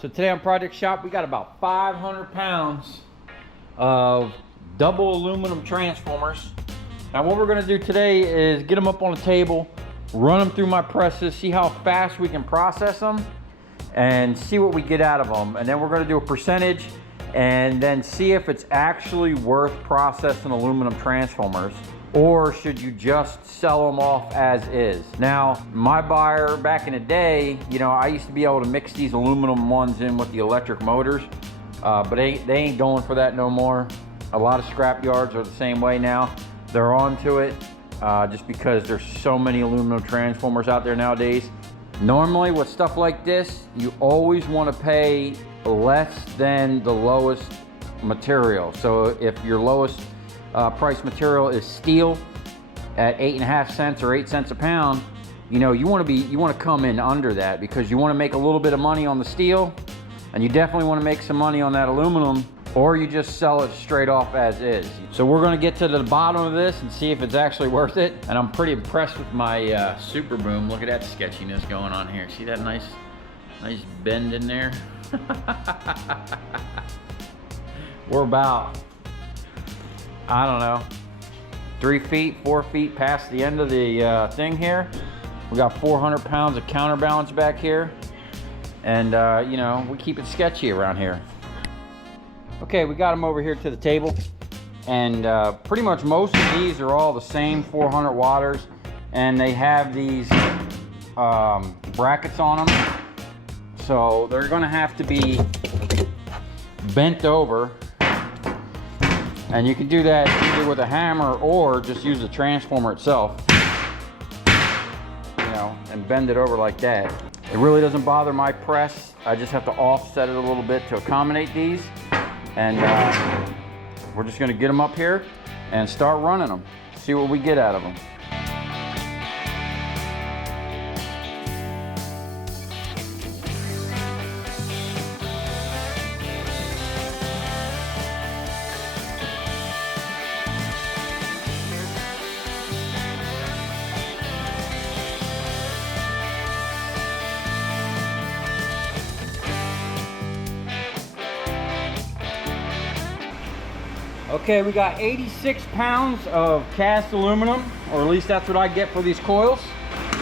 So today on Project Shop, we got about 500 pounds of double aluminum transformers. Now what we're gonna do today is get them up on the table, run them through my presses, see how fast we can process them, and see what we get out of them. And then we're gonna do a percentage and then see if it's actually worth processing aluminum transformers, or should you just sell them off as is. Now, my buyer back in the day, you know, I used to be able to mix these aluminum ones in with the electric motors, but they ain't going for that no more. A lot of scrap yards are the same way now. They're onto it just because there's so many aluminum transformers out there nowadays. Normally with stuff like this, you always want to pay less than the lowest material. So if your lowest price material is steel at 8.5 cents or 8 cents a pound, you know, you want to come in under that, because you want to make a little bit of money on the steel, and you definitely want to make some money on that aluminum, or you just sell it straight off as is. So we're going to get to the bottom of this and see if it's actually worth it. And I'm pretty impressed with my Super Boom. Look at that sketchiness going on here. See that nice bend in there? We're about, I don't know, 3 feet, 4 feet past the end of the thing here. We got 400 pounds of counterbalance back here. And you know, we keep it sketchy around here. Okay, we got them over here to the table. And pretty much most of these are all the same 400 watters. And they have these brackets on them. So they're gonna have to be bent over. And you can do that either with a hammer or just use the transformer itself, you know, and bend it over like that. It really doesn't bother my press. I just have to offset it a little bit to accommodate these. And we're just gonna get them up here and start running them, see what we get out of them. Okay, we got 86 pounds of cast aluminum, or at least that's what I get for these coils.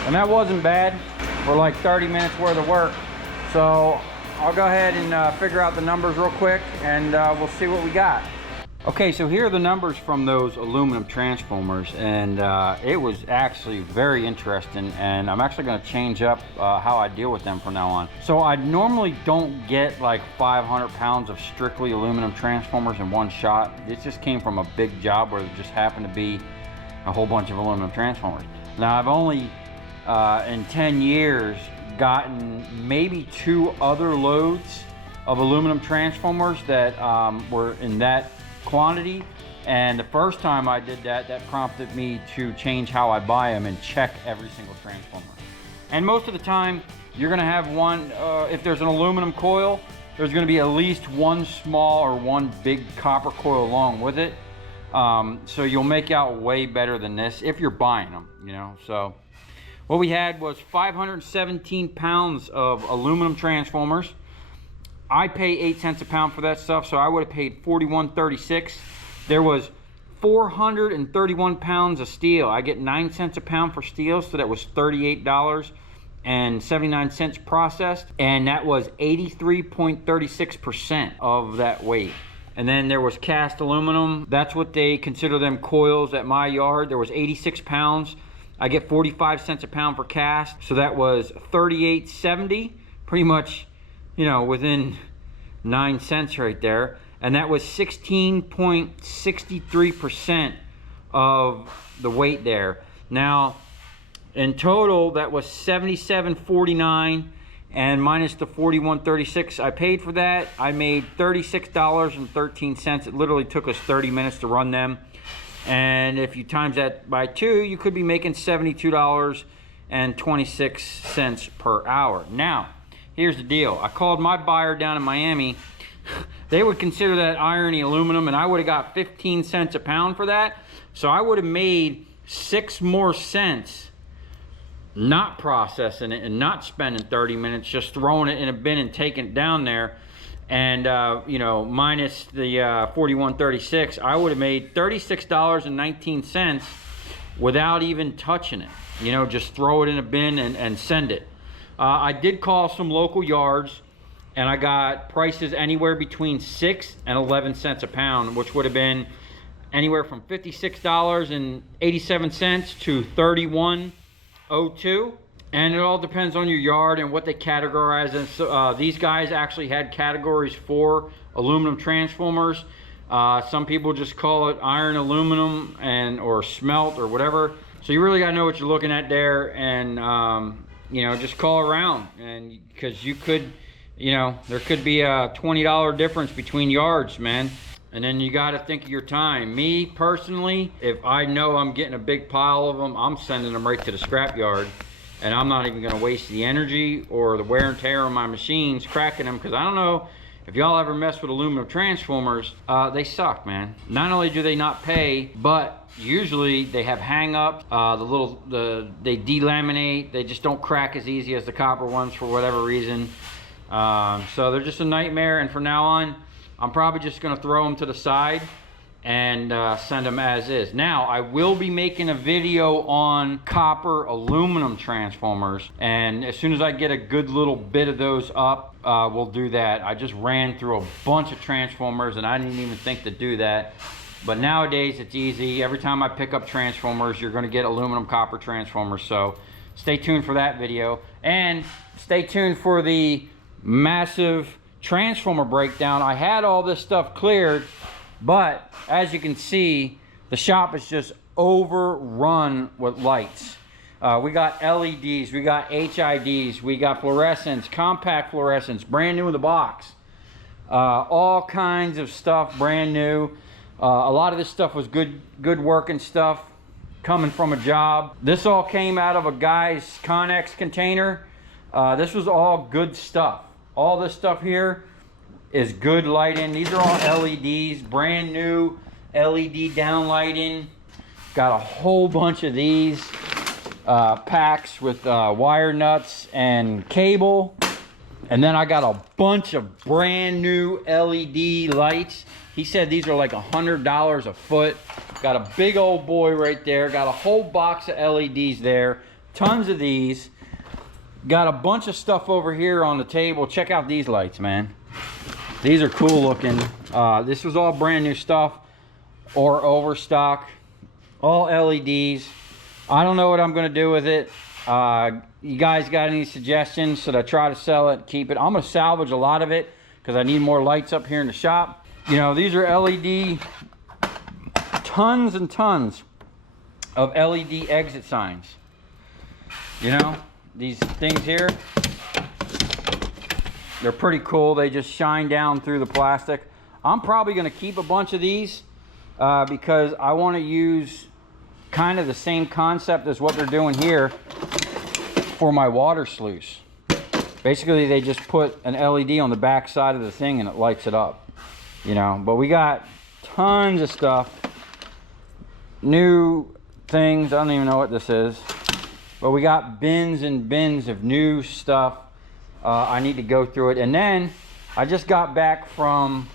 And that wasn't bad for like 30 minutes worth of work. So I'll go ahead and figure out the numbers real quick, and we'll see what we got. Okay, so here are the numbers from those aluminum transformers, and it was actually very interesting, and I'm actually gonna change up how I deal with them from now on. So I normally don't get like 500 pounds of strictly aluminum transformers in one shot. It just came from a big job where there just happened to be a whole bunch of aluminum transformers. Now I've only, in 10 years, gotten maybe 2 other loads of aluminum transformers that were in that quantity, and the first time I did that, that prompted me to change how I buy them and check every single transformer. And most of the time you're gonna have one, if there's an aluminum coil, there's gonna be at least one small or one big copper coil along with it. So you'll make out way better than this if you're buying them, you know. So what we had was 517 pounds of aluminum transformers. I pay 8 cents a pound for that stuff, so I would have paid $41.36. There was 431 pounds of steel. I get 9 cents a pound for steel, so that was $38.79 processed, and that was 83.36% of that weight. And then there was cast aluminum. That's what they consider them coils at my yard. There was 86 pounds. I get 45 cents a pound for cast, so that was $38.70, pretty much, you know, within 9 cents right there. And that was 16.63% of the weight there. Now, in total, that was $77.49, and minus the $41.36 I paid for that, I made $36.13. It literally took us 30 minutes to run them. And if you times that by 2, you could be making $72.26 per hour. Now, here's the deal. I called my buyer down in Miami. They would consider that irony aluminum, and I would have got 15 cents a pound for that. So I would have made 6 more cents not processing it and not spending 30 minutes, just throwing it in a bin and taking it down there, and you know, minus the 4136, I would have made $36.19 without even touching it. You know, just throw it in a bin and send it. I did call some local yards, and I got prices anywhere between 6 and 11 cents a pound, which would have been anywhere from $56.87 to $31.02. And it all depends on your yard and what they categorize. And so, these guys actually had categories for aluminum transformers. Some people just call it iron aluminum or smelt or whatever. So you really got to know what you're looking at there, and you know, just call around, and because you could, you know, there could be a $20 difference between yards, man. And then you got to think of your time. Me personally, if I know I'm getting a big pile of them, I'm sending them right to the scrap yard, and I'm not even going to waste the energy or the wear and tear on my machines cracking them, because I don't know if y'all ever mess with aluminum transformers. They suck, man. Not only do they not pay, but usually they have hang up. They delaminate. They just don't crack as easy as the copper ones for whatever reason. So they're just a nightmare, and from now on, I'm probably just gonna throw them to the side and send them as is. Now, I will be making a video on copper aluminum transformers, and as soon as I get a good little bit of those up, we'll do that. I just ran through a bunch of transformers, and I didn't even think to do that. But nowadays, it's easy. Every time I pick up transformers, you're gonna get aluminum copper transformers. So stay tuned for that video, and stay tuned for the massive transformer breakdown. I had all this stuff cleared, but as you can see, the shop is just overrun with lights. We got LEDs, we got HIDs, we got fluorescents, compact fluorescents, brand new in the box. All kinds of stuff, brand new. A lot of this stuff was good working stuff coming from a job. This all came out of a guy's Connex container. This was all good stuff. All this stuff here is good lighting. These are all LEDs, brand new LED down lighting. Got a whole bunch of these packs with wire nuts and cable. And then I got a bunch of brand new LED lights. He said these are like $100 a foot. Got a big old boy right there. Got a whole box of LEDs there. Tons of these. Got a bunch of stuff over here on the table. Check out these lights, man. These are cool looking. This was all brand new stuff or overstock. All LEDs. I don't know what I'm going to do with it. You guys got any suggestions? Should I try to sell it, keep it? I'm going to salvage a lot of it because I need more lights up here in the shop. You know, these are LED, tons and tons of LED exit signs. You know, these things here, they're pretty cool. They just shine down through the plastic. I'm probably going to keep a bunch of these because I want to use kind of the same concept as what they're doing here for my water sluice. Basically, they just put an LED on the back side of the thing and it lights it up, you know. But we got tons of stuff, new things. I don't even know what this is, but we got bins and bins of new stuff. I need to go through it. And then I just got back from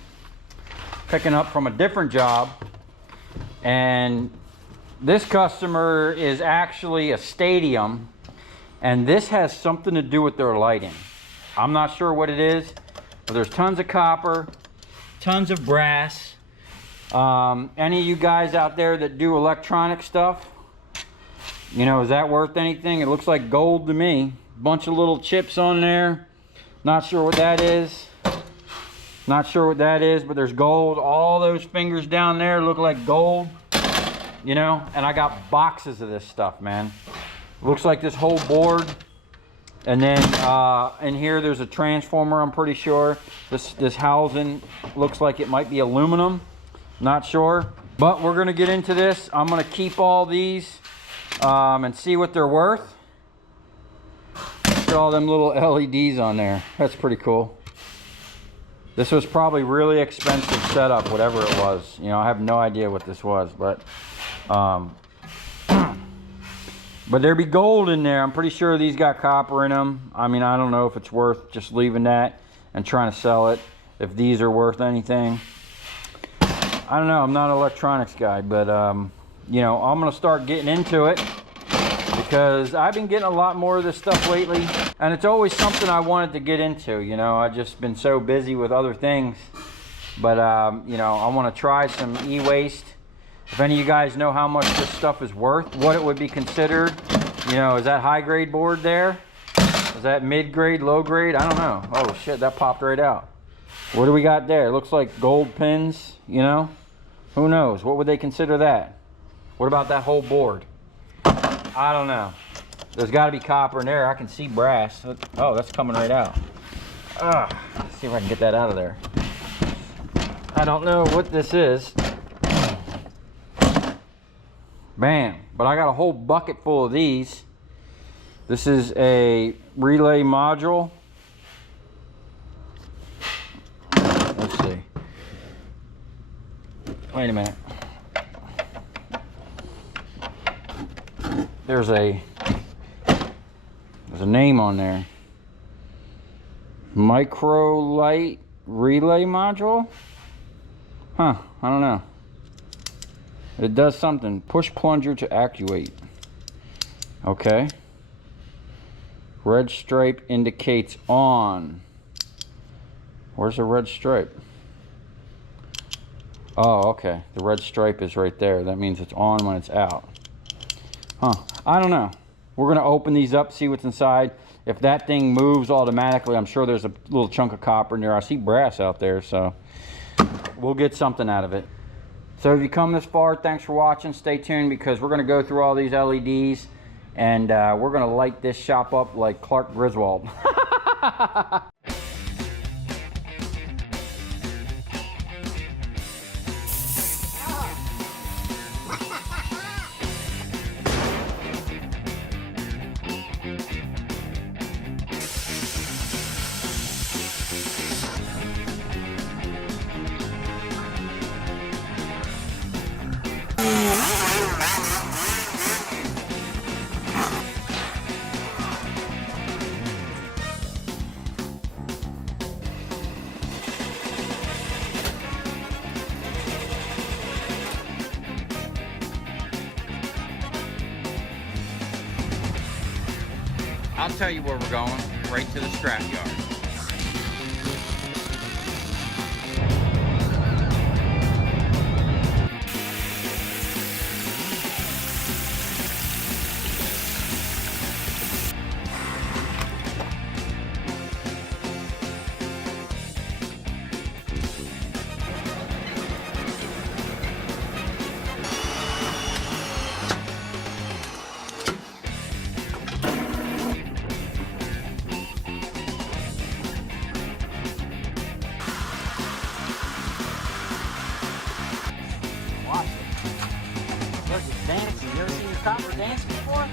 picking up from a different job, and this customer is actually a stadium, and this has something to do with their lighting. I'm not sure what it is, but there's tons of copper, tons of brass. Any of you guys out there that do electronic stuff, you know, is that worth anything? It looks like gold to me. Bunch of little chips on there. Not sure what that is. Not sure what that is, but there's gold. All those fingers down there look like gold, you know. And I got boxes of this stuff, man. Looks like this whole board. And then in here there's a transformer, I'm pretty sure. This housing looks like it might be aluminum. Not sure. But we're gonna get into this. I'm gonna keep all these and see what they're worth. Look at all them little LEDs on there. That's pretty cool. This was probably really expensive setup, whatever it was. You know, I have no idea what this was, but But there be gold in there. I'm pretty sure these got copper in them. I mean, I don't know if it's worth just leaving that and trying to sell it, if these are worth anything. I don't know. I'm not an electronics guy, but you know, I'm gonna start getting into it because I've been getting a lot more of this stuff lately, and it's always something I wanted to get into. You know, I've just been so busy with other things, but you know, I want to try some e-waste. If any of you guys know how much this stuff is worth, what it would be considered, you know, is that high grade board there? Is that mid grade, low grade? I don't know. Oh shit, that popped right out. What do we got there? It looks like gold pins, you know? Who knows? What would they consider that? What about that whole board? I don't know. There's got to be copper in there. I can see brass. Oh, that's coming right out. Let's see if I can get that out of there. I don't know what this is. Bam. But I got a whole bucket full of these. This is a relay module. Let's see. Wait a minute. There's a name on there. Micro light relay module? Huh, I don't know. It does something. Push plunger to actuate. Okay. Red stripe indicates on. Where's the red stripe? Oh, okay. The red stripe is right there. That means it's on when it's out. Huh. I don't know. We're going to open these up, see what's inside. If that thing moves automatically, I'm sure there's a little chunk of copper in there. I see brass out there, so we'll get something out of it. So if you come this far, thanks for watching. Stay tuned because we're going to go through all these LEDs and we're going to light this shop up like Clark Griswold. I'll tell you where we're going, right to the scrap yard. Watch it. Look, it's dancing. You ever seen your copper dance before?